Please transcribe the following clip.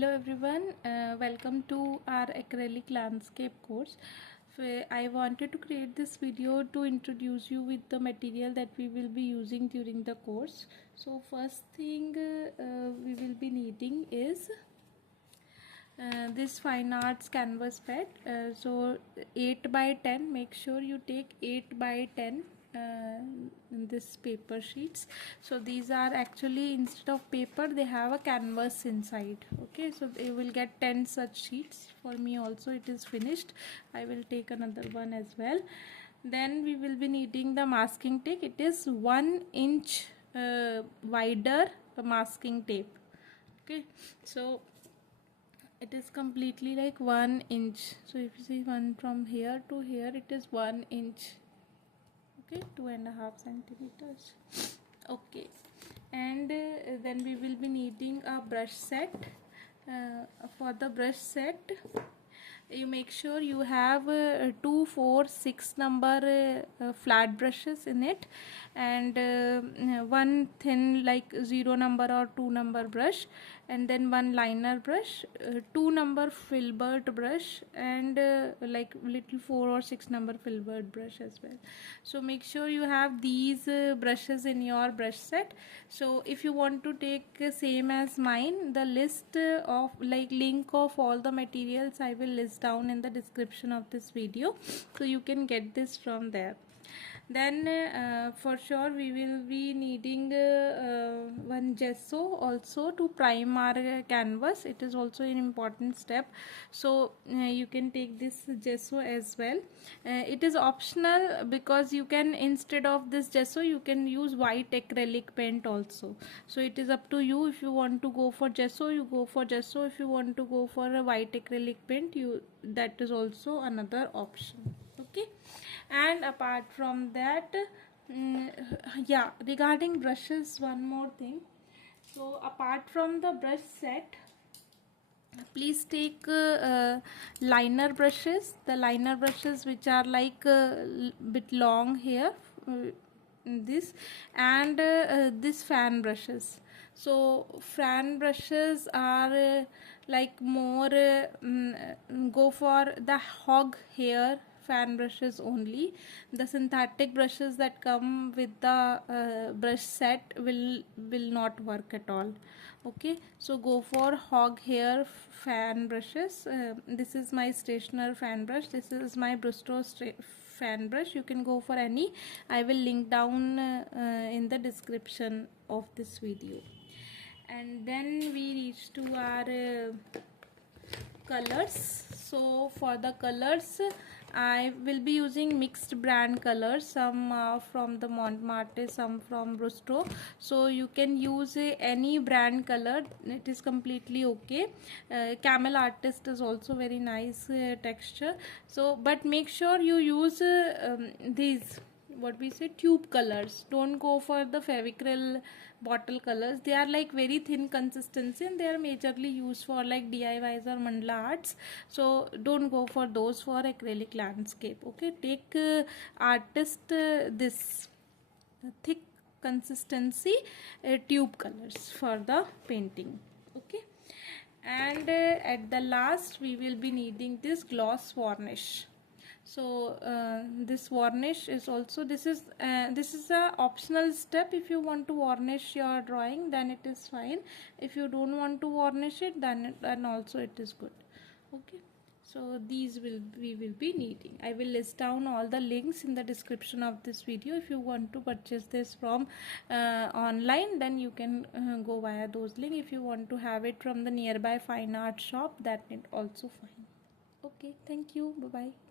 Hello everyone, welcome to our acrylic landscape course. I wanted to create this video to introduce you with the material that we will be using during the course. So first thing we will be needing is this fine arts canvas pad. So 8 by 10, make sure you take 8 by 10 in this paper sheets. So these are actually, instead of paper, they have a canvas inside. Okay, so they will get 10 such sheets. For me also it is finished. I will take another one as well. Then we will be needing the masking tape. It is 1 inch wider masking tape. Okay, so it is completely like 1 inch. So if you see, one from here to here, it is 1 inch. Okay, 2.5 centimeters. Okay, and then we will be needing a brush set. For the brush set, you make sure you have 2, 4, 6 number flat brushes in it, and one thin like 0 number or 2 number brush, and then one liner brush, 2 number filbert brush, and like little 4 or 6 number filbert brush as well. So make sure you have these brushes in your brush set. So if you want to take same as mine, the list of like link of all the materials I will list down in the description of this video, so you can get this from there. Then for sure we will be needing one gesso also to prime our canvas. It is also an important step, so you can take this gesso as well. It is optional, because you can, instead of this gesso, you can use white acrylic paint also. So it is up to you. If you want to go for gesso, you go for gesso. If you want to go for a white acrylic paint, that is also another option. Okay, and apart from that, yeah, regarding brushes, one more thing. So apart from the brush set, please take liner brushes, the liner brushes which are like bit long here, this, and this fan brushes. So fan brushes are like more go for the hog hair fan brushes only. The synthetic brushes that come with the brush set will not work at all. Okay, so go for hog hair fan brushes. This is my stationer fan brush. This is my Brustro fan brush. You can go for any. I will link down in the description of this video. And then we reach to our colors. So for the colors, I will be using mixed brand colors, some from the Montmartre, some from Brustro. So you can use any brand color, it is completely okay. Camel Artist is also very nice texture. So but make sure you use these, what we say, tube colors. Don't go for the Fevicryl bottle colors. They are like very thin consistency, and they are majorly used for like DIYs or mandala arts. So don't go for those for acrylic landscape. Okay, take artist this thick consistency tube colors for the painting. Okay, and at the last we will be needing this gloss varnish. So this varnish is also, this is a optional step. If you want to varnish your drawing, then it is fine. If you don't want to varnish it, then also it is good. Okay, so these we will be needing. I will list down all the links in the description of this video. If you want to purchase this from online, then you can go via those links. If you want to have it from the nearby fine art shop, that is also fine. Okay, thank you, bye bye.